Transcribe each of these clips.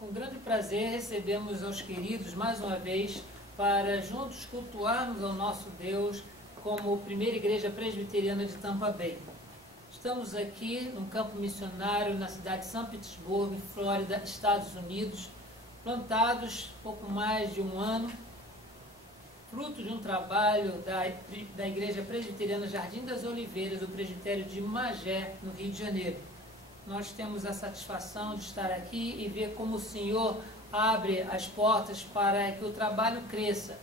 Com grande prazer recebemos aos queridos mais uma vez para juntos cultuarmos ao nosso Deus como primeira igreja presbiteriana de Tampa Bay. Estamos aqui no campo missionário na cidade de São Petersburgo, em Flórida, Estados Unidos, plantados pouco mais de um ano, fruto de um trabalho da Igreja Presbiteriana Jardim das Oliveiras, do presbitério de Magé, no Rio de Janeiro. Nós temos a satisfação de estar aqui e ver como o Senhor abre as portas para que o trabalho cresça.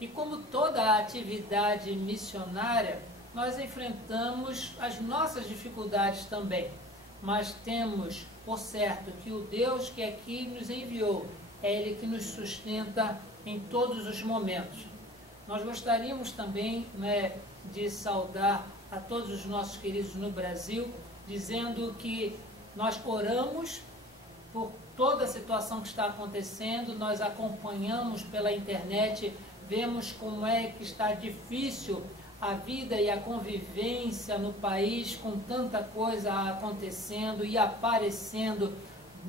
E como toda a atividade missionária, nós enfrentamos as nossas dificuldades também. Mas temos por certo que o Deus que aqui nos enviou, é Ele que nos sustenta em todos os momentos. Nós gostaríamos também de saudar a todos os nossos queridos no Brasil, dizendo que nós oramos por toda a situação que está acontecendo, nós acompanhamos pela internet, vemos como é que está difícil a vida e a convivência no país, com tanta coisa acontecendo e aparecendo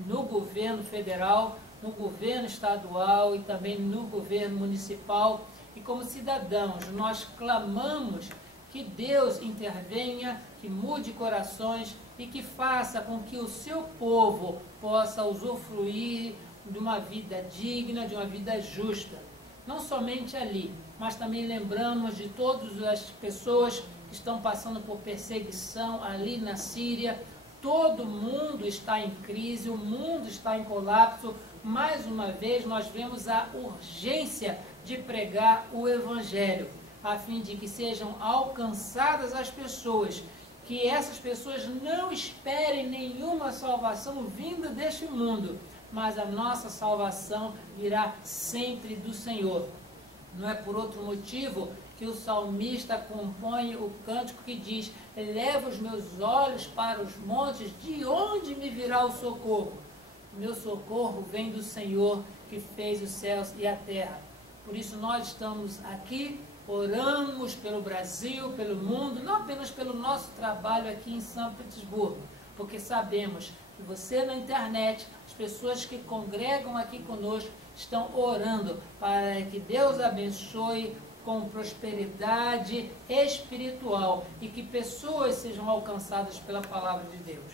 no governo federal, no governo estadual e também no governo municipal. E como cidadãos, nós clamamos que Deus intervenha, que mude corações e que faça com que o seu povo possa usufruir de uma vida digna, de uma vida justa. Não somente ali, mas também lembramos de todas as pessoas que estão passando por perseguição ali na Síria. Todo mundo está em crise, o mundo está em colapso. Mais uma vez, nós vemos a urgência de pregar o Evangelho, a fim de que sejam alcançadas as pessoas, que essas pessoas não esperem nenhuma salvação vinda deste mundo, mas a nossa salvação virá sempre do Senhor. Não é por outro motivo que o salmista compõe o cântico que diz: eleva os meus olhos para os montes, de onde me virá o socorro? O meu socorro vem do Senhor, que fez os céus e a terra. Por isso nós estamos aqui, oramos pelo Brasil, pelo mundo, não apenas pelo nosso trabalho aqui em São Petersburgo, porque sabemos que você na internet, as pessoas que congregam aqui conosco, estão orando para que Deus abençoe com prosperidade espiritual e que pessoas sejam alcançadas pela palavra de Deus.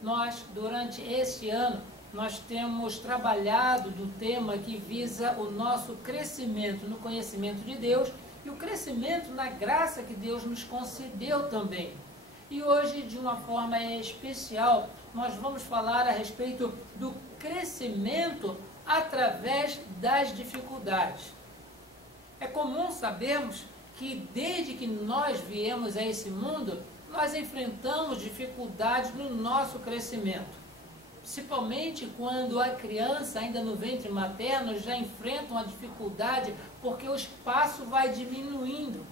Nós, durante este ano, nós temos trabalhado do tema que visa o nosso crescimento no conhecimento de Deus e o crescimento na graça que Deus nos concedeu também. E hoje, de uma forma especial, nós vamos falar a respeito do crescimento através das dificuldades. É comum sabermos que desde que nós viemos a esse mundo, nós enfrentamos dificuldades no nosso crescimento. Principalmente quando a criança, ainda no ventre materno, já enfrenta uma dificuldade porque o espaço vai diminuindo.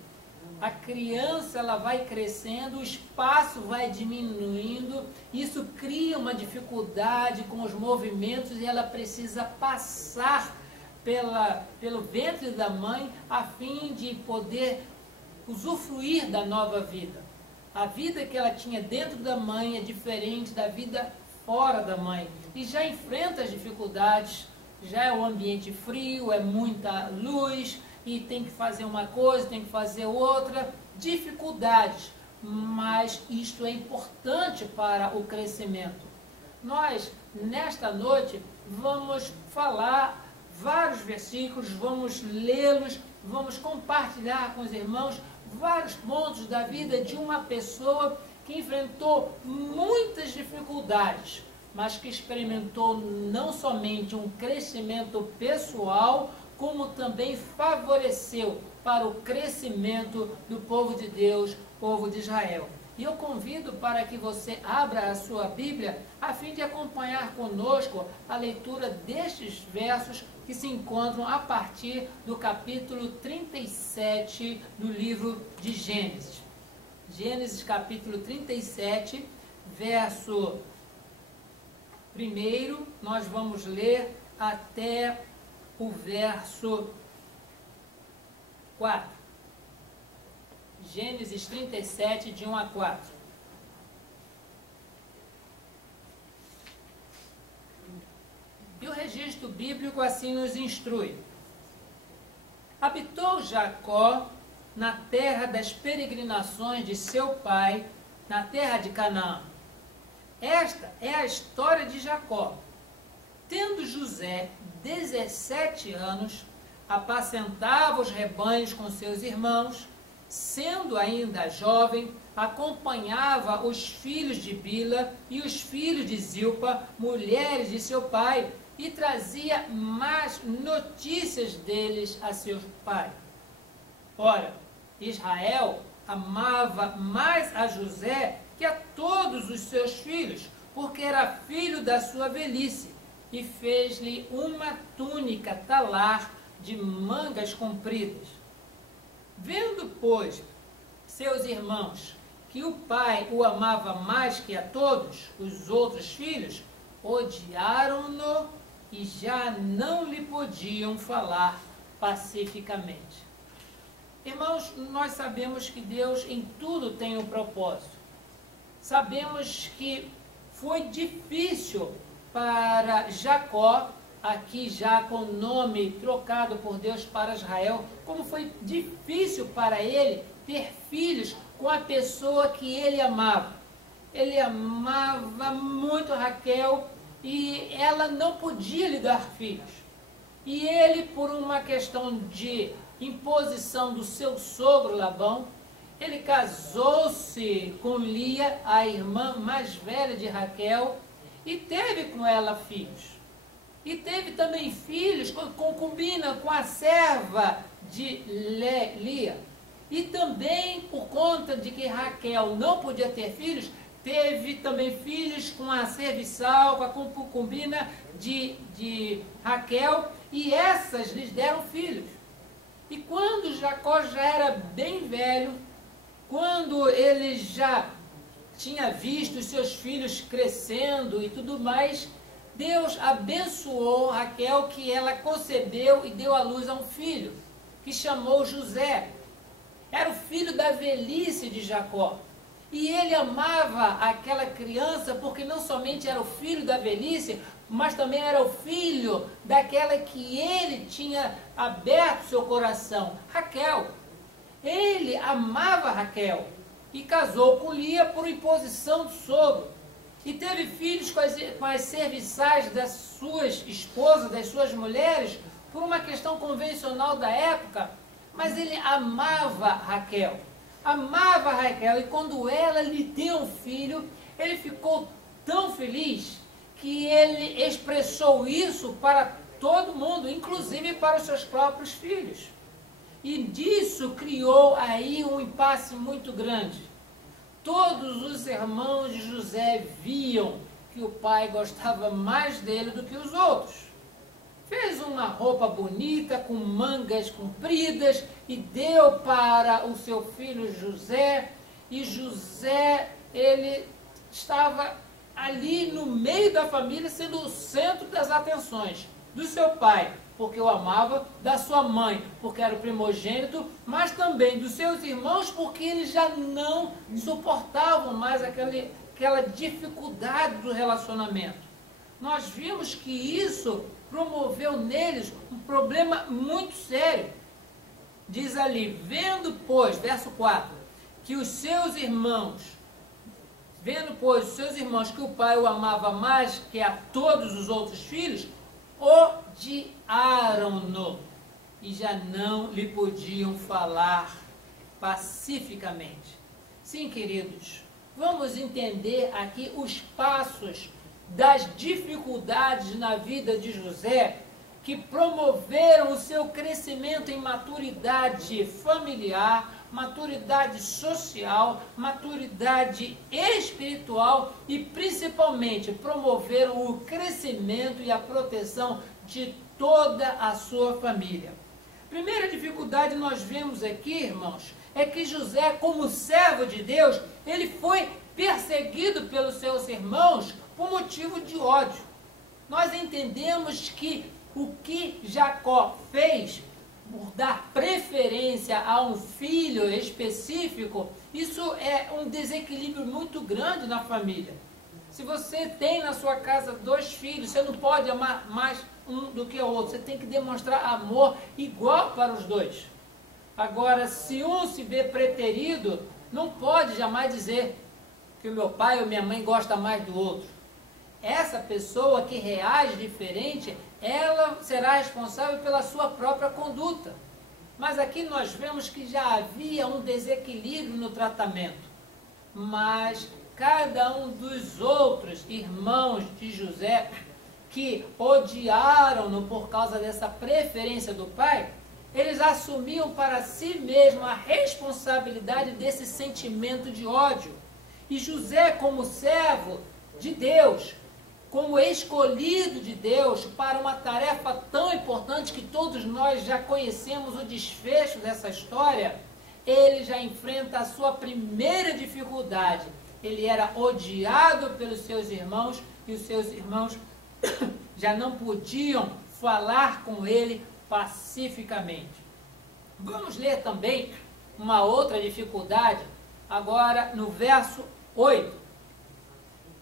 A criança ela vai crescendo, o espaço vai diminuindo, isso cria uma dificuldade com os movimentos e ela precisa passar pelo ventre da mãe a fim de poder usufruir da nova vida. A vida que ela tinha dentro da mãe é diferente da vida fora da mãe e já enfrenta as dificuldades, já é o ambiente frio, é muita luz e tem que fazer uma coisa, tem que fazer outra, dificuldades, mas isto é importante para o crescimento. Nós, nesta noite, vamos falar vários versículos, vamos lê-los, vamos compartilhar com os irmãos vários pontos da vida de uma pessoa que enfrentou muitas dificuldades, mas que experimentou não somente um crescimento pessoal, como também favoreceu para o crescimento do povo de Deus, povo de Israel. E eu convido para que você abra a sua Bíblia, a fim de acompanhar conosco a leitura destes versos que se encontram a partir do capítulo 37 do livro de Gênesis. Gênesis capítulo 37, verso 1, nós vamos ler até o verso 4. Gênesis 37, de 1 a 4. registro bíblico assim nos instrui. Habitou Jacó na terra das peregrinações de seu pai, na terra de Canaã. Esta é a história de Jacó. Tendo José 17 anos, apacentava os rebanhos com seus irmãos, sendo ainda jovem, acompanhava os filhos de Bila e os filhos de Zilpa, mulheres de seu pai, e trazia más notícias deles a seu pai. Ora, Israel amava mais a José que a todos os seus filhos, porque era filho da sua velhice, e fez-lhe uma túnica talar de mangas compridas. Vendo, pois, seus irmãos que o pai o amava mais que a todos os outros filhos, odiaram-no e já não lhe podiam falar pacificamente. Irmãos, nós sabemos que Deus em tudo tem um propósito. Sabemos que foi difícil para Jacó, aqui já com o nome trocado por Deus para Israel, como foi difícil para ele ter filhos com a pessoa que ele amava. Ele amava muito Raquel e ela não podia lhe dar filhos. E ele, por uma questão de imposição do seu sogro Labão, ele casou-se com Lia, a irmã mais velha de Raquel, e teve com ela filhos. E teve também filhos com concubina, com a serva de Lia. E também, por conta de que Raquel não podia ter filhos, teve também filhos com a serviçal, com a concubina de Raquel, e essas lhes deram filhos. E quando Jacó já era bem velho, quando ele já tinha visto os seus filhos crescendo e tudo mais, Deus abençoou Raquel, que ela concebeu e deu à luz a um filho, que chamou José. Era o filho da velhice de Jacó. E ele amava aquela criança porque não somente era o filho da velhice, mas também era o filho daquela que ele tinha aberto seu coração, Raquel. Ele amava Raquel e casou com Lia por imposição do sogro. E teve filhos com as serviçais das suas esposas, das suas mulheres, por uma questão convencional da época, mas ele amava Raquel. Amava Raquel, e quando ela lhe deu um filho, ele ficou tão feliz que ele expressou isso para todo mundo, inclusive para os seus próprios filhos. E disso criou aí um impasse muito grande. Todos os irmãos de José viam que o pai gostava mais dele do que os outros. Fez uma roupa bonita, com mangas compridas, e deu para o seu filho José. E José, ele estava ali no meio da família, sendo o centro das atenções do seu pai, porque o amava, da sua mãe, porque era o primogênito, mas também dos seus irmãos, porque eles já não suportavam mais aquela dificuldade do relacionamento. Nós vimos que isso promoveu neles um problema muito sério. Diz ali, vendo, pois, verso 4, que os seus irmãos, que o pai o amava mais que a todos os outros filhos, odiaram-no e já não lhe podiam falar pacificamente. Sim, queridos, vamos entender aqui os passos das dificuldades na vida de José que promoveram o seu crescimento em maturidade familiar, maturidade social, maturidade espiritual e principalmente promoveram o crescimento e a proteção de toda a sua família. Primeira dificuldade nós vemos aqui, irmãos, é que José, como servo de Deus, ele foi perseguido pelos seus irmãos por motivo de ódio. Nós entendemos que o que Jacó fez por dar preferência a um filho específico, isso é um desequilíbrio muito grande na família. Se você tem na sua casa 2 filhos, você não pode amar mais um do que o outro. Você tem que demonstrar amor igual para os 2. Agora, se um se vê preterido, não pode jamais dizer que o meu pai ou minha mãe gosta mais do outro. Essa pessoa que reage diferente, ela será responsável pela sua própria conduta. Mas aqui nós vemos que já havia um desequilíbrio no tratamento. Mas cada um dos outros irmãos de José, que odiaram-no por causa dessa preferência do pai, eles assumiam para si mesmos a responsabilidade desse sentimento de ódio. E José, como servo de Deus, como escolhido de Deus para uma tarefa tão importante que todos nós já conhecemos o desfecho dessa história, ele já enfrenta a sua primeira dificuldade. Ele era odiado pelos seus irmãos e os seus irmãos já não podiam falar com ele pacificamente. Vamos ler também uma outra dificuldade, agora no verso 8.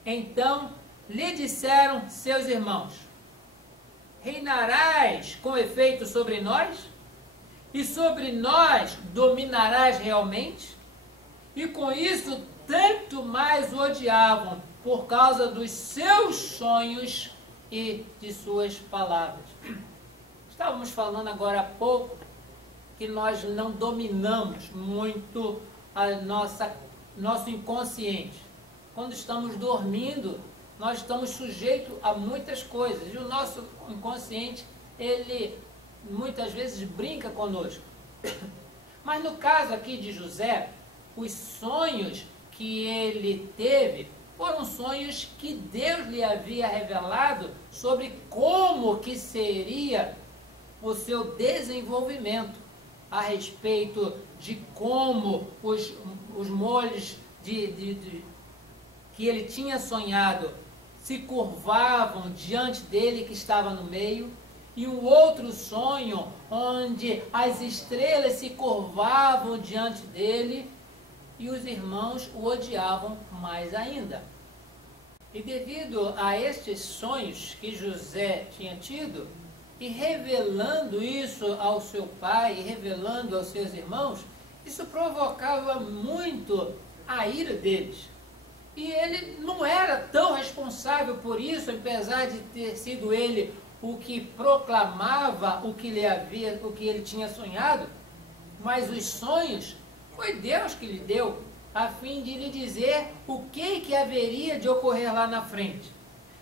Então lhe disseram seus irmãos: reinarás com efeito sobre nós? E sobre nós dominarás realmente? E com isso tanto mais o odiavam por causa dos seus sonhos e de suas palavras. Estávamos falando agora há pouco que nós não dominamos muito nosso inconsciente. Quando estamos dormindo, nós estamos sujeitos a muitas coisas. E o nosso inconsciente, ele muitas vezes brinca conosco. Mas no caso aqui de José, os sonhos que ele teve foram sonhos que Deus lhe havia revelado sobre como que seria o seu desenvolvimento, a respeito de como os moldes que ele tinha sonhado se curvavam diante dele que estava no meio, e um outro sonho onde as estrelas se curvavam diante dele e os irmãos o odiavam mais ainda. E devido a estes sonhos que José tinha tido, e revelando isso ao seu pai, e revelando aos seus irmãos, isso provocava muito a ira deles. E ele não era tão responsável por isso, apesar de ter sido ele o que proclamava o que ele tinha sonhado, mas os sonhos foi Deus que lhe deu, a fim de lhe dizer o que haveria de ocorrer lá na frente.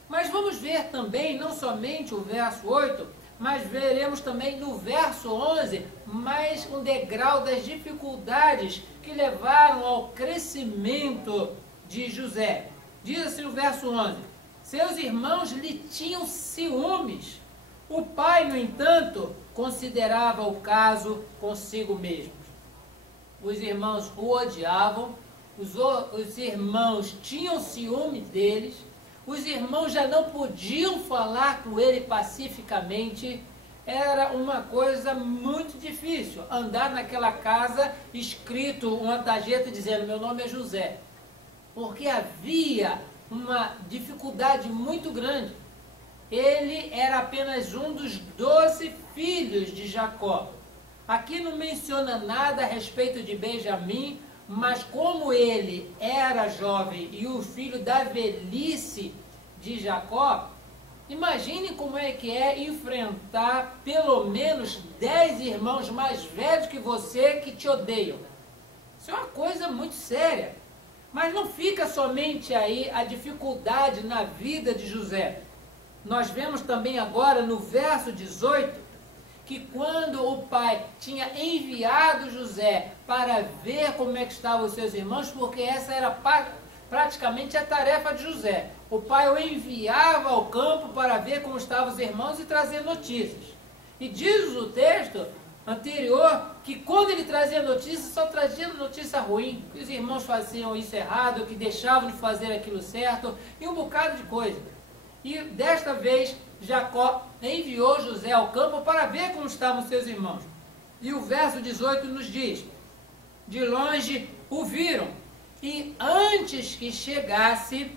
Mas vamos ver também, não somente o verso 8, mas veremos também no verso 11, mais um degrau das dificuldades que levaram ao crescimento de José. Diz assim o verso 11: seus irmãos lhe tinham ciúmes. O pai, no entanto, considerava o caso consigo mesmo. Os irmãos o odiavam, os irmãos tinham ciúme deles, os irmãos já não podiam falar com ele pacificamente. Era uma coisa muito difícil andar naquela casa escrito uma tarjeta dizendo: meu nome é José, porque havia uma dificuldade muito grande. Ele era apenas um dos 12 filhos de Jacó. Aqui não menciona nada a respeito de Benjamim, mas como ele era jovem e o filho da velhice de Jacó, imagine como é que é enfrentar pelo menos 10 irmãos mais velhos que você que te odeiam. Isso é uma coisa muito séria. Mas não fica somente aí a dificuldade na vida de José. Nós vemos também agora no verso 18, que quando o pai tinha enviado José para ver como é que estavam os seus irmãos, porque essa era praticamente a tarefa de José. O pai o enviava ao campo para ver como estavam os irmãos e trazer notícias. E diz o texto anterior que quando ele trazia notícia, só trazia notícia ruim, que os irmãos faziam isso errado, que deixavam de fazer aquilo certo, e um bocado de coisa. E desta vez Jacó enviou José ao campo para ver como estavam seus irmãos. E o verso 18 nos diz: de longe o viram, e antes que chegasse,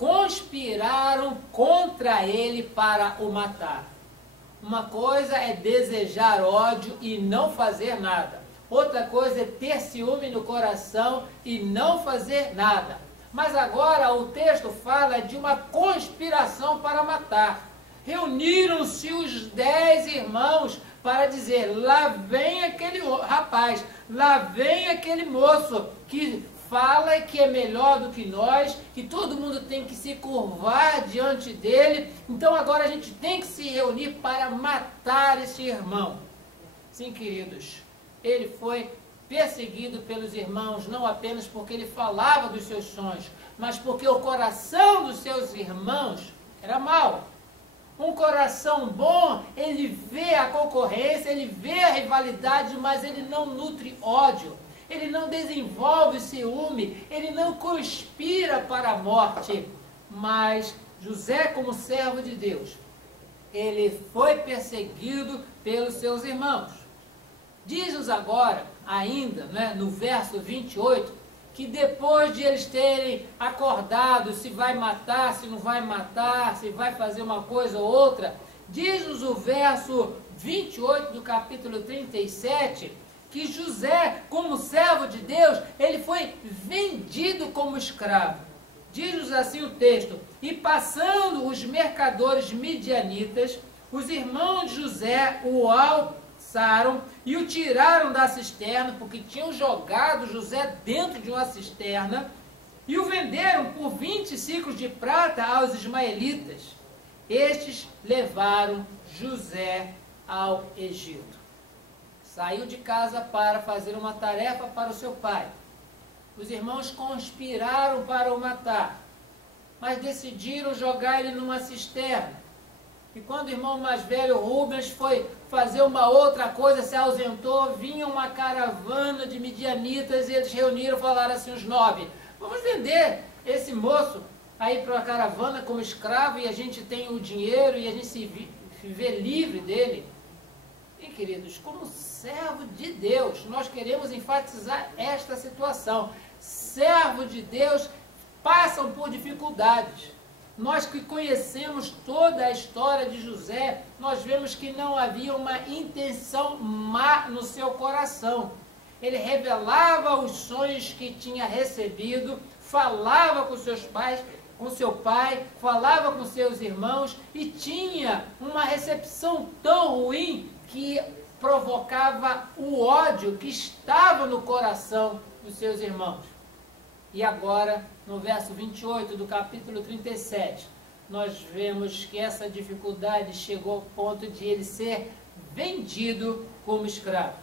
conspiraram contra ele para o matar. Uma coisa é desejar ódio e não fazer nada. Outra coisa é ter ciúme no coração e não fazer nada. Mas agora o texto fala de uma conspiração para matar. Reuniram-se os 10 irmãos para dizer: lá vem aquele rapaz, lá vem aquele moço que fala que é melhor do que nós, que todo mundo tem que se curvar diante dele. Então agora a gente tem que se reunir para matar esse irmão. Sim, queridos, ele foi perseguido pelos irmãos, não apenas porque ele falava dos seus sonhos, mas porque o coração dos seus irmãos era mau. Um coração bom, ele vê a concorrência, ele vê a rivalidade, mas ele não nutre ódio. Ele não desenvolve ciúme, ele não conspira para a morte. Mas José, como servo de Deus, ele foi perseguido pelos seus irmãos. Diz-nos agora, ainda, né, no verso 28, que depois de eles terem acordado se vai matar, se não vai matar, se vai fazer uma coisa ou outra, diz-nos o verso 28 do capítulo 37, que José, como servo de Deus, ele foi vendido como escravo. Diz-nos assim o texto: e passando os mercadores midianitas, os irmãos de José o alçaram e o tiraram da cisterna, porque tinham jogado José dentro de uma cisterna, e o venderam por 20 ciclos de prata aos ismaelitas. Estes levaram José ao Egito. Saiu de casa para fazer uma tarefa para o seu pai. Os irmãos conspiraram para o matar, mas decidiram jogar ele numa cisterna. E quando o irmão mais velho, Rubens, foi fazer uma outra coisa, se ausentou, vinha uma caravana de midianitas e eles reuniram, falaram assim, os 9, vamos vender esse moço aí para a caravana como escravo e a gente tem o dinheiro e a gente se vê livre dele. E, queridos, como servo de Deus, nós queremos enfatizar esta situação. Servo de Deus passam por dificuldades. Nós que conhecemos toda a história de José, nós vemos que não havia uma intenção má no seu coração. Ele revelava os sonhos que tinha recebido, falava com seus pais, com seu pai, falava com seus irmãos e tinha uma recepção tão ruim que provocava o ódio que estava no coração dos seus irmãos. E agora, no verso 28 do capítulo 37, nós vemos que essa dificuldade chegou ao ponto de ele ser vendido como escravo.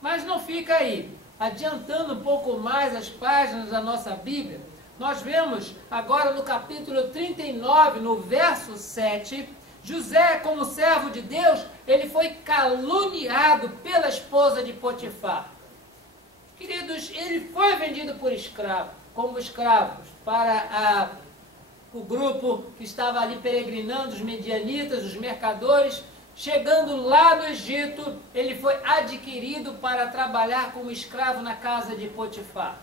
Mas não fica aí. Adiantando um pouco mais as páginas da nossa Bíblia, nós vemos agora no capítulo 39, no verso 7, José, como servo de Deus, ele foi caluniado pela esposa de Potifar. Queridos, ele foi vendido por escravo, como escravos, para o grupo que estava ali peregrinando, os medianitas, os mercadores. Chegando lá no Egito, ele foi adquirido para trabalhar como escravo na casa de Potifar.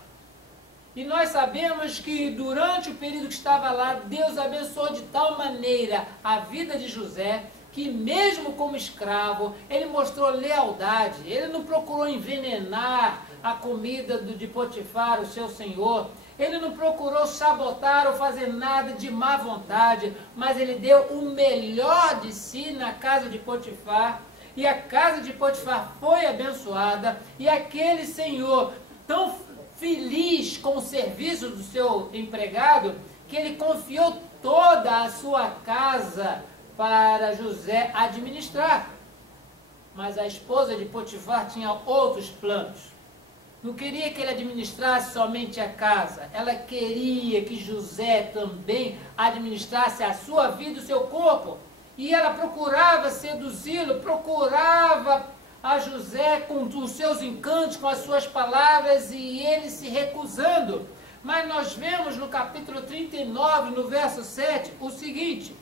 E nós sabemos que durante o período que estava lá, Deus abençoou de tal maneira a vida de José, que mesmo como escravo, ele mostrou lealdade. Ele não procurou envenenar a comida de Potifar, o seu senhor. Ele não procurou sabotar ou fazer nada de má vontade, mas ele deu o melhor de si na casa de Potifar. E a casa de Potifar foi abençoada. E aquele senhor tão feliz com o serviço do seu empregado, que ele confiou toda a sua casa para José administrar. Mas a esposa de Potifar tinha outros planos. Não queria que ele administrasse somente a casa. Ela queria que José também administrasse a sua vida e o seu corpo. E ela procurava seduzi-lo, procurava a José com os seus encantos, com as suas palavras, e ele se recusando. Mas nós vemos no capítulo 39, no verso 7, o seguinte: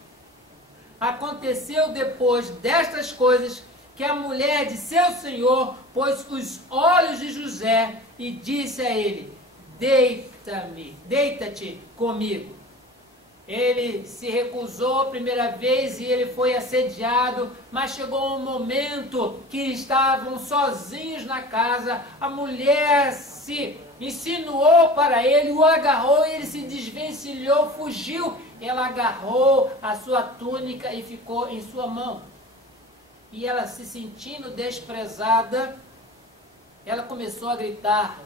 aconteceu depois destas coisas que a mulher de seu senhor pôs os olhos de José e disse a ele: deita-te comigo. Ele se recusou a primeira vez e ele foi assediado, mas chegou um momento que estavam sozinhos na casa, a mulher se insinuou para ele, o agarrou, ele se desvencilhou, fugiu, ela agarrou a sua túnica e ficou em sua mão. E ela, se sentindo desprezada, ela começou a gritar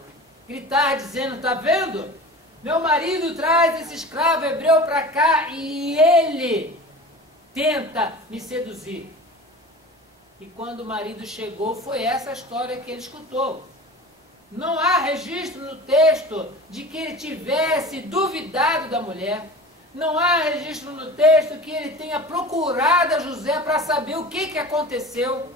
dizendo, tá vendo? Meu marido traz esse escravo hebreu para cá e ele tenta me seduzir. E quando o marido chegou, foi essa a história que ele escutou. Não há registro no texto de que ele tivesse duvidado da mulher. Não há registro no texto que ele tenha procurado a José para saber o que aconteceu.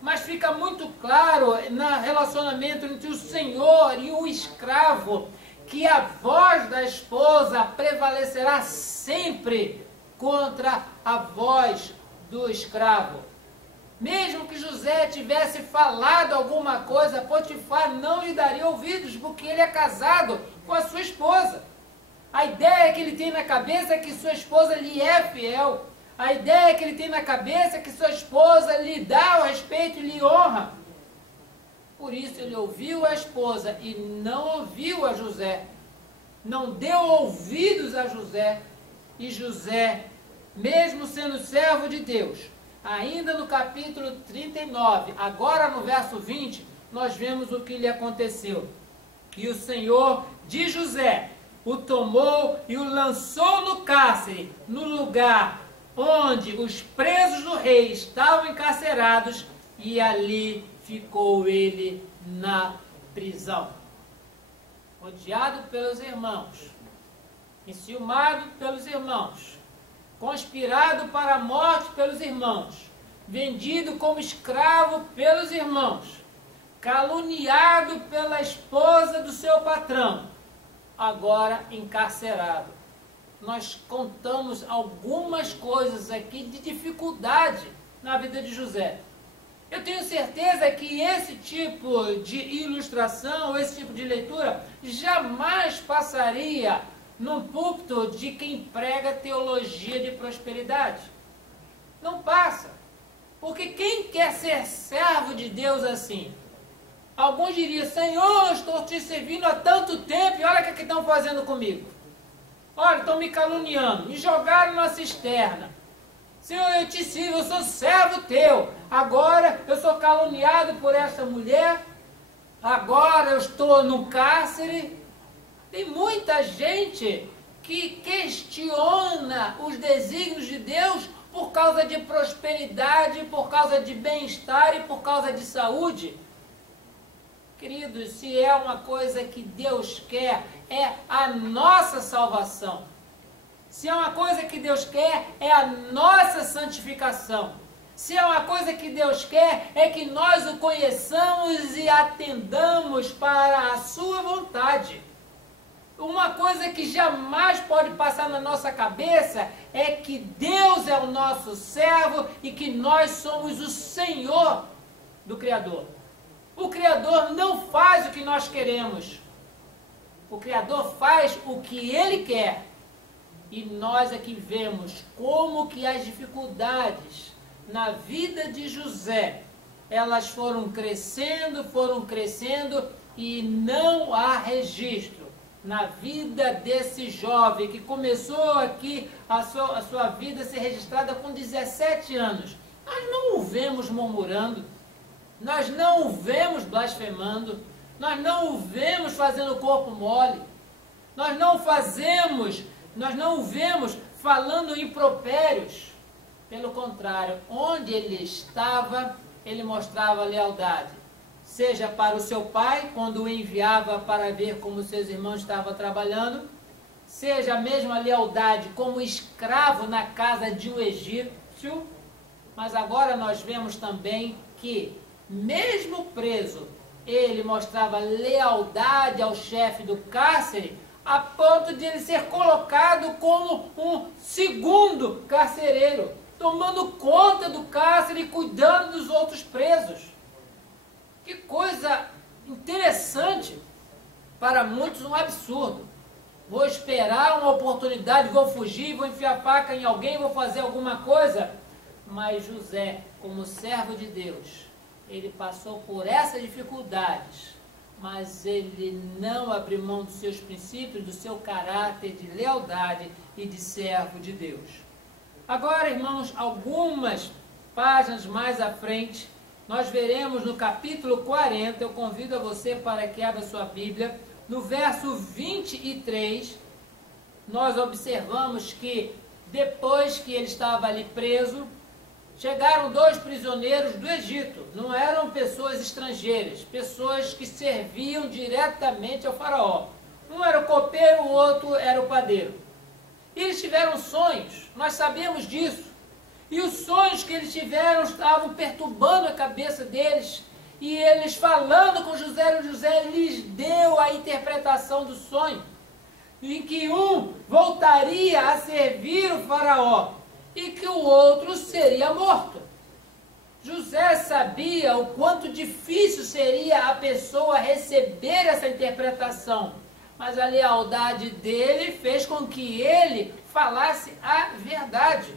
Mas fica muito claro no relacionamento entre o senhor e o escravo que a voz da esposa prevalecerá sempre contra a voz do escravo. Mesmo que José tivesse falado alguma coisa, Potifar não lhe daria ouvidos, porque ele é casado com a sua esposa. A ideia que ele tem na cabeça é que sua esposa lhe é fiel. A ideia que ele tem na cabeça é que sua esposa lhe dá o respeito e lhe honra. Por isso ele ouviu a esposa e não ouviu a José. Não deu ouvidos a José. E José, mesmo sendo servo de Deus, ainda no capítulo 39, agora no verso 20, nós vemos o que lhe aconteceu. E o Senhor de José o tomou e o lançou no cárcere, no lugar onde os presos do rei estavam encarcerados, e ali ficou ele na prisão. Odiado pelos irmãos, enciumado pelos irmãos, conspirado para a morte pelos irmãos, vendido como escravo pelos irmãos, caluniado pela esposa do seu patrão, agora encarcerado. Nós contamos algumas coisas aqui de dificuldade na vida de José. Eu tenho certeza que esse tipo de ilustração, esse tipo de leitura, jamais passaria no púlpito de quem prega teologia de prosperidade. Não passa. Porque quem quer ser servo de Deus assim? Alguns diriam, Senhor, estou te servindo há tanto tempo e olha o que estão fazendo comigo. Olha, estão me caluniando, me jogaram na cisterna. Senhor, eu te sirvo, eu sou servo teu. Agora eu sou caluniado por esta mulher. Agora eu estou no cárcere. Tem muita gente que questiona os desígnios de Deus por causa de prosperidade, por causa de bem-estar e por causa de saúde. Queridos, se é uma coisa que Deus quer, é a nossa salvação. Se é uma coisa que Deus quer, é a nossa santificação. Se é uma coisa que Deus quer, é que nós o conheçamos e atendamos para a sua vontade. Uma coisa que jamais pode passar na nossa cabeça é que Deus é o nosso servo e que nós somos o Senhor do Criador. O Criador não faz o que nós queremos. O Criador faz o que Ele quer. E nós aqui vemos como que as dificuldades na vida de José, elas foram crescendo e não há registro na vida desse jovem que começou aqui a sua vida a ser registrada com 17 anos. Nós não o vemos murmurando, nós não o vemos blasfemando, nós não o vemos fazendo o corpo mole, nós não o vemos falando impropérios. Pelo contrário, onde ele estava, ele mostrava lealdade. Seja para o seu pai, quando o enviava para ver como seus irmãos estavam trabalhando, seja a mesma lealdade como escravo na casa de um egípcio. Mas agora nós vemos também que, mesmo preso, ele mostrava lealdade ao chefe do cárcere, a ponto de ele ser colocado como um segundo carcereiro, tomando conta do cárcere e cuidando dos outros presos. Que coisa interessante, para muitos um absurdo. vou esperar uma oportunidade, vou fugir, vou enfiar a faca em alguém, vou fazer alguma coisa. Mas José, como servo de Deus, ele passou por essas dificuldades, mas ele não abriu mão dos seus princípios, do seu caráter de lealdade e de servo de Deus. Agora, irmãos, algumas páginas mais à frente, nós veremos no capítulo 40, eu convido a você para que abra sua Bíblia, no verso 23, nós observamos que depois que ele estava ali preso, chegaram 2 prisioneiros do Egito. Não eram pessoas estrangeiras, pessoas que serviam diretamente ao faraó. Um era o copeiro, o outro era o padeiro. E eles tiveram sonhos, nós sabemos disso. E os sonhos que eles tiveram estavam perturbando a cabeça deles. E eles falando com José, José lhes deu a interpretação do sonho, em que um voltaria a servir o faraó e que o outro seria morto. José sabia o quanto difícil seria a pessoa receber essa interpretação, mas a lealdade dele fez com que ele falasse a verdade.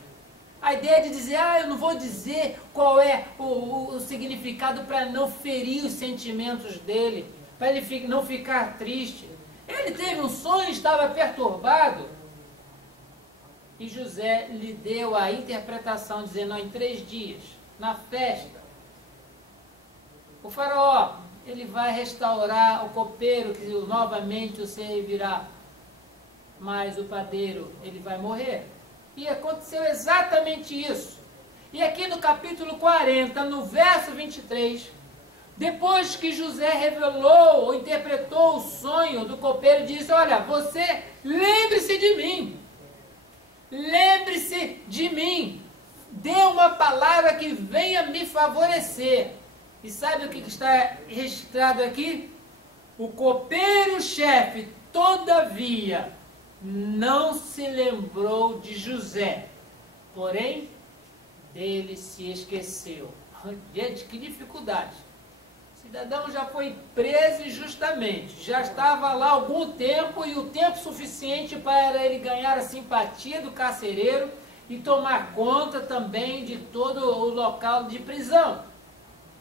A ideia de dizer, eu não vou dizer qual é o significado para não ferir os sentimentos dele, para ele não ficar triste. Ele teve um sonho, estava perturbado. E José lhe deu a interpretação, dizendo, em 3 dias, na festa, o faraó, ele vai restaurar o copeiro, que novamente o servirá, mas o padeiro, ele vai morrer. E aconteceu exatamente isso. E aqui no capítulo 40, no verso 23, depois que José revelou ou interpretou o sonho do copeiro, disse, olha, você lembre-se de mim. Lembre-se de mim. Dê uma palavra que venha me favorecer. E sabe o que está registrado aqui? O copeiro-chefe, todavia, não se lembrou de José, porém, dele se esqueceu. Gente, que dificuldade. O cidadão já foi preso injustamente, já estava lá há algum tempo, e o tempo suficiente para ele ganhar a simpatia do carcereiro e tomar conta também de todo o local de prisão.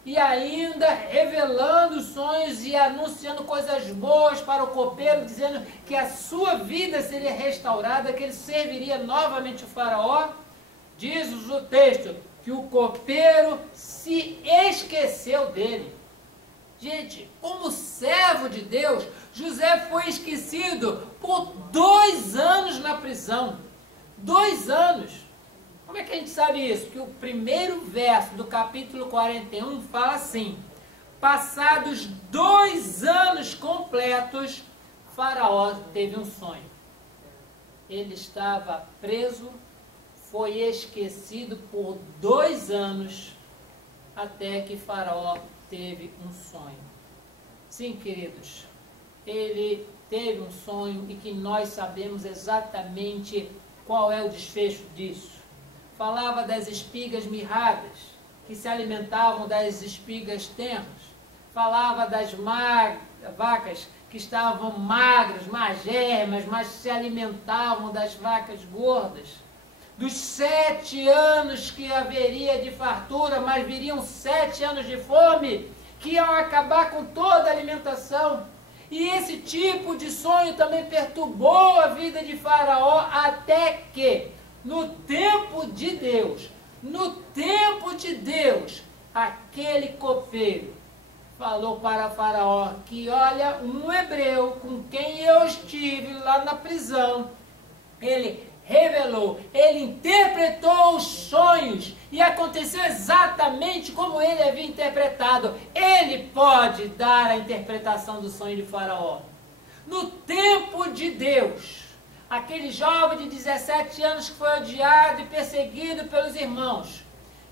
E ainda revelando sonhos e anunciando coisas boas para o copeiro, dizendo que a sua vida seria restaurada, que ele serviria novamente o faraó. Diz o texto que o copeiro se esqueceu dele. Gente, como servo de Deus, José foi esquecido por 2 anos na prisão. 2 anos. Como é que a gente sabe isso? Que o primeiro verso do capítulo 41 fala assim: passados 2 anos completos, Faraó teve um sonho. Ele estava preso, foi esquecido por 2 anos, até que Faraó teve um sonho. Sim, queridos, ele teve um sonho e que nós sabemos exatamente qual é o desfecho disso. Falava das espigas mirradas, que se alimentavam das espigas tenras. Falava das vacas que estavam magras, magérrimas, mas se alimentavam das vacas gordas. Dos 7 anos que haveria de fartura, mas viriam 7 anos de fome, que iam acabar com toda a alimentação. E esse tipo de sonho também perturbou a vida de Faraó, até que, no tempo de Deus, aquele copeiro falou para Faraó que, olha, um hebreu com quem eu estive lá na prisão, ele revelou, ele interpretou os sonhos e aconteceu exatamente como ele havia interpretado. Ele pode dar a interpretação do sonho de Faraó. No tempo de Deus, aquele jovem de 17 anos que foi odiado e perseguido pelos irmãos,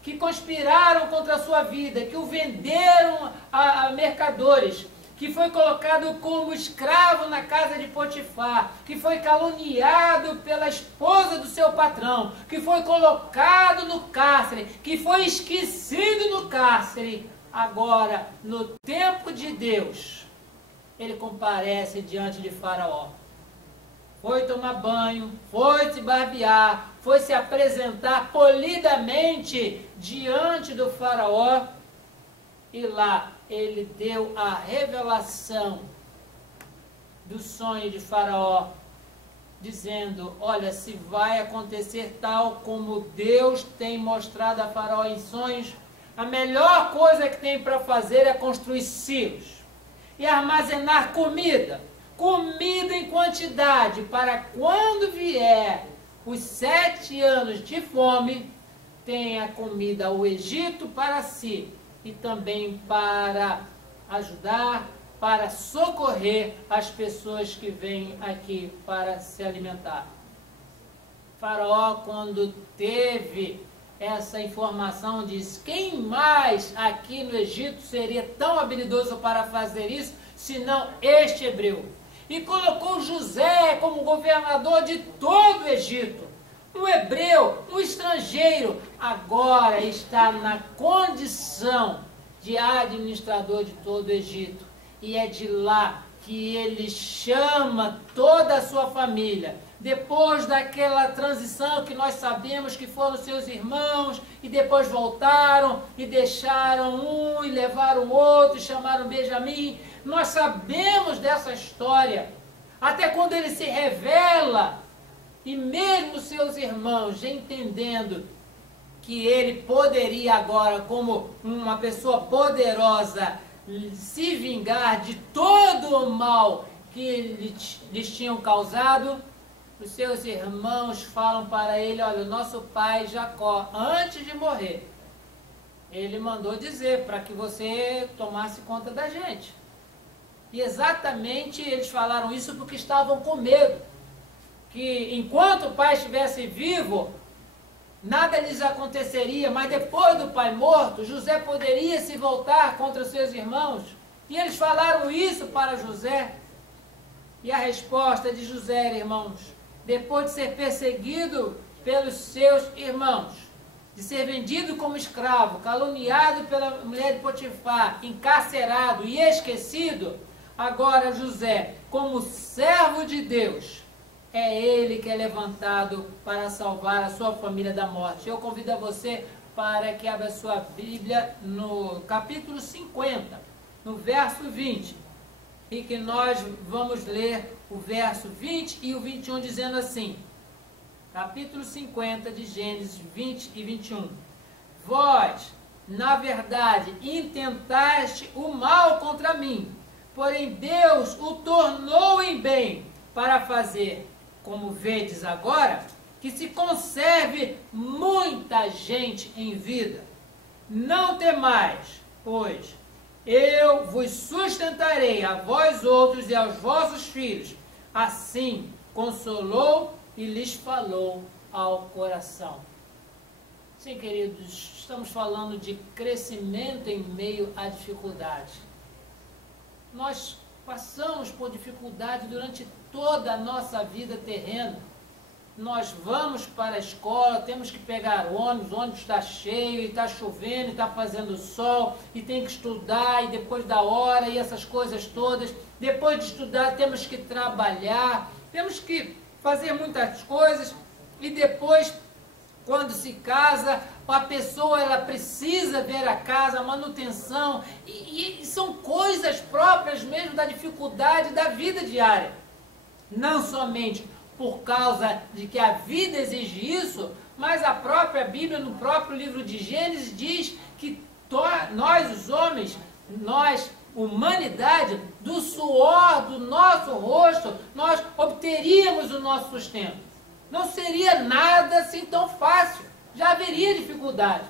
que conspiraram contra a sua vida, que o venderam a mercadores, que foi colocado como escravo na casa de Potifar, que foi caluniado pela esposa do seu patrão, que foi colocado no cárcere, que foi esquecido no cárcere. Agora, no tempo de Deus, ele comparece diante de Faraó. foi tomar banho, foi se barbear, foi se apresentar polidamente diante do faraó, e lá ele deu a revelação do sonho de faraó, dizendo, olha, se vai acontecer tal como Deus tem mostrado a faraó em sonhos, a melhor coisa que tem para fazer é construir silos e armazenar comida em quantidade, para quando vier os 7 anos de fome, tenha comida ao Egito para si e também para ajudar, para socorrer as pessoas que vêm aqui para se alimentar. Faraó, quando teve essa informação, diz, quem mais aqui no Egito seria tão habilidoso para fazer isso, senão este hebreu? E colocou José como governador de todo o Egito. Um hebreu, um estrangeiro, agora está na condição de administrador de todo o Egito. E é de lá que ele chama toda a sua família. Depois daquela transição que nós sabemos que foram seus irmãos, e depois voltaram e deixaram um e levaram o outro, e chamaram Benjamim. Nós sabemos dessa história, até quando ele se revela, e mesmo seus irmãos, entendendo que ele poderia agora, como uma pessoa poderosa, se vingar de todo o mal que lhes tinham causado, os seus irmãos falam para ele, olha, o nosso pai Jacó, antes de morrer, ele mandou dizer para que você tomasse conta da gente. E exatamente eles falaram isso porque estavam com medo, que enquanto o pai estivesse vivo, nada lhes aconteceria, mas depois do pai morto, José poderia se voltar contra os seus irmãos. E eles falaram isso para José. E a resposta de José, irmãos, depois de ser perseguido pelos seus irmãos, de ser vendido como escravo, caluniado pela mulher de Potifar, encarcerado e esquecido, agora José, como servo de Deus, é ele que é levantado para salvar a sua família da morte. Eu convido a você para que abra sua Bíblia no capítulo 50, no verso 20, e que nós vamos ler o verso 20 e o 21, dizendo assim, capítulo 50 de Gênesis 20 e 21. Vós, na verdade, intentaste o mal contra mim, porém Deus o tornou em bem, para fazer, como vedes agora, que se conserve muita gente em vida. Não temais, pois eu vos sustentarei a vós outros e aos vossos filhos. Assim consolou e lhes falou ao coração. Sim, queridos, estamos falando de crescimento em meio à dificuldade. Nós passamos por dificuldade durante toda a nossa vida terrena. Nós vamos para a escola, temos que pegar o ônibus está cheio, e está chovendo, e está fazendo sol, e tem que estudar, e depois da hora, e essas coisas todas. Depois de estudar, temos que trabalhar, temos que fazer muitas coisas, e depois, quando se casa, a pessoa ela precisa ver a casa, a manutenção, e são coisas próprias mesmo da dificuldade da vida diária. Não somente por causa de que a vida exige isso, mas a própria Bíblia, no próprio livro de Gênesis, diz que nós, os homens, nós, humanidade, do suor do nosso rosto, nós obteríamos o nosso sustento. Não seria nada assim tão fácil, já haveria dificuldade.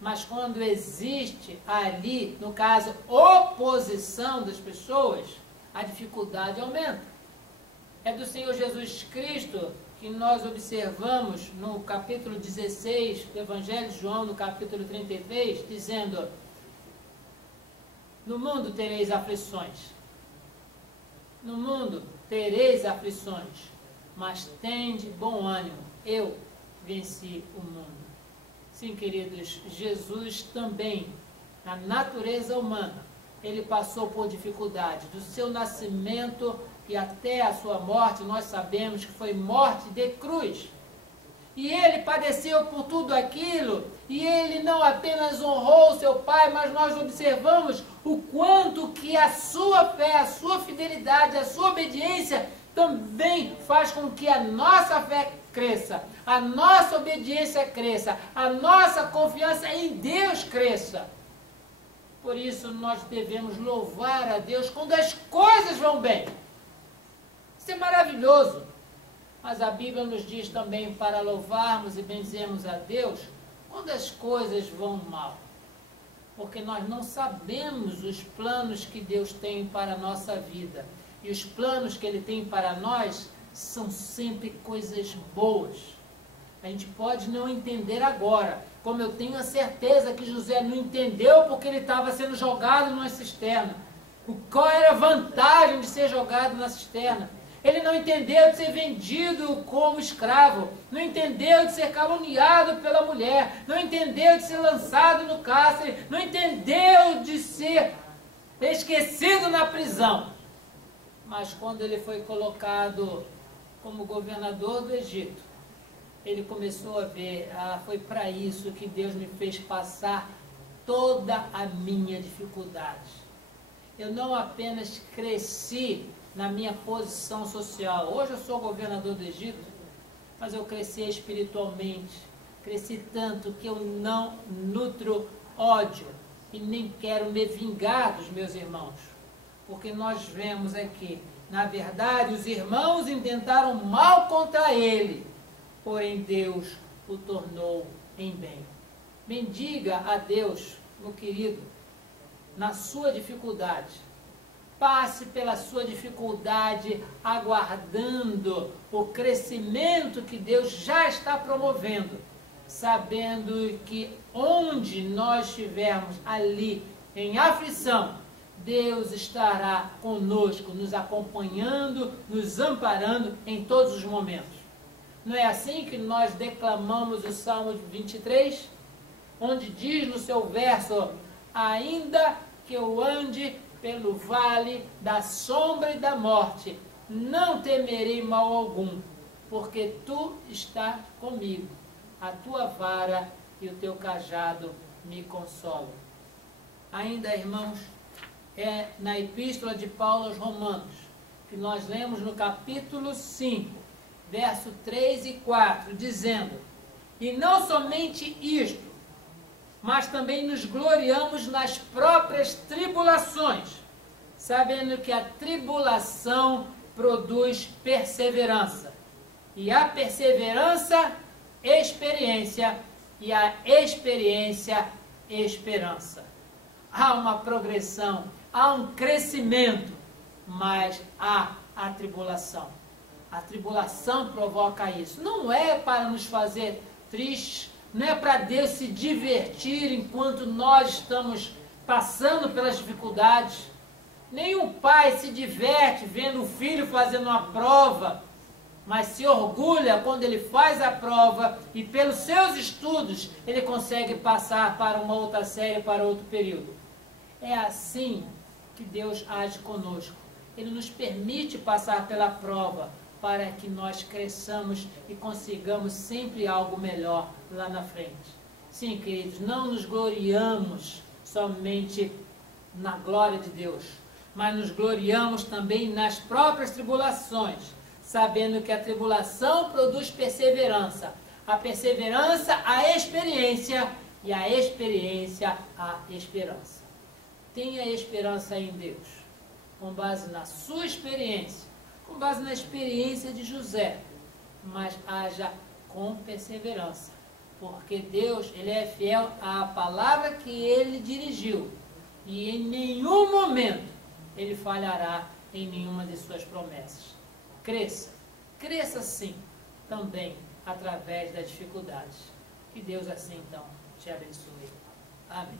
Mas quando existe ali, no caso, oposição das pessoas, a dificuldade aumenta. É do Senhor Jesus Cristo que nós observamos no capítulo 16 do Evangelho de João, no capítulo 33, dizendo: no mundo tereis aflições. No mundo tereis aflições, mas tende bom ânimo, eu venci o mundo. Sim, queridos, Jesus também, na natureza humana, ele passou por dificuldade, do seu nascimento, e até a sua morte, nós sabemos que foi morte de cruz. E ele padeceu por tudo aquilo, e ele não apenas honrou seu Pai, mas nós observamos o quanto que a sua fé, a sua fidelidade, a sua obediência também faz com que a nossa fé cresça, a nossa obediência cresça, a nossa confiança em Deus cresça. Por isso nós devemos louvar a Deus quando as coisas vão bem. Isso é maravilhoso. Mas a Bíblia nos diz também para louvarmos e benzermos a Deus quando as coisas vão mal. Porque nós não sabemos os planos que Deus tem para a nossa vida. E os planos que Ele tem para nós são sempre coisas boas. A gente pode não entender agora, como eu tenho a certeza que José não entendeu porque ele estava sendo jogado numa cisterna. Qual era a vantagem de ser jogado na cisterna? Ele não entendeu de ser vendido como escravo, não entendeu de ser caluniado pela mulher, não entendeu de ser lançado no cárcere, não entendeu de ser esquecido na prisão. Mas quando ele foi colocado como governador do Egito, ele começou a ver, foi para isso que Deus me fez passar toda a minha dificuldade. Eu não apenas cresci na minha posição social. Hoje eu sou governador do Egito, mas eu cresci espiritualmente. Cresci tanto que eu não nutro ódio e nem quero me vingar dos meus irmãos. Porque nós vemos aqui, na verdade, os irmãos intentaram mal contra ele, porém Deus o tornou em bem. Bendiga a Deus, meu querido, na sua dificuldade. Passe pela sua dificuldade aguardando o crescimento que Deus já está promovendo, sabendo que onde nós estivermos ali em aflição, Deus estará conosco, nos acompanhando, nos amparando em todos os momentos. Não é assim que nós declamamos o Salmo 23, onde diz no seu verso: ainda que eu ande pelo vale da sombra e da morte, não temerei mal algum, porque tu estás comigo, a tua vara e o teu cajado me consolam. Ainda, irmãos, é na epístola de Paulo aos Romanos, que nós lemos no capítulo 5, verso 3 e 4, dizendo: e não somente isto, mas também nos gloriamos nas próprias tribulações, sabendo que a tribulação produz perseverança, e a perseverança, experiência, e a experiência, esperança. Há uma progressão, há um crescimento, mas há a tribulação. A tribulação provoca isso. Não é para nos fazer tristes, não é para Deus se divertir enquanto nós estamos passando pelas dificuldades. Nenhum pai se diverte vendo o filho fazendo uma prova, mas se orgulha quando ele faz a prova e pelos seus estudos ele consegue passar para uma outra série, para outro período. É assim que Deus age conosco. Ele nos permite passar pela prova para que nós cresçamos e consigamos sempre algo melhor lá na frente. Sim, queridos, não nos gloriamos somente na glória de Deus, mas nos gloriamos também nas próprias tribulações, sabendo que a tribulação produz perseverança, a perseverança, a experiência, e a experiência, a esperança. Tenha esperança em Deus, com base na sua experiência, com base na experiência de José, mas haja com perseverança, porque Deus, Ele é fiel à palavra que Ele dirigiu, e em nenhum momento Ele falhará em nenhuma de suas promessas. Cresça, cresça sim, também através das dificuldades. Que Deus assim então te abençoe. Amém.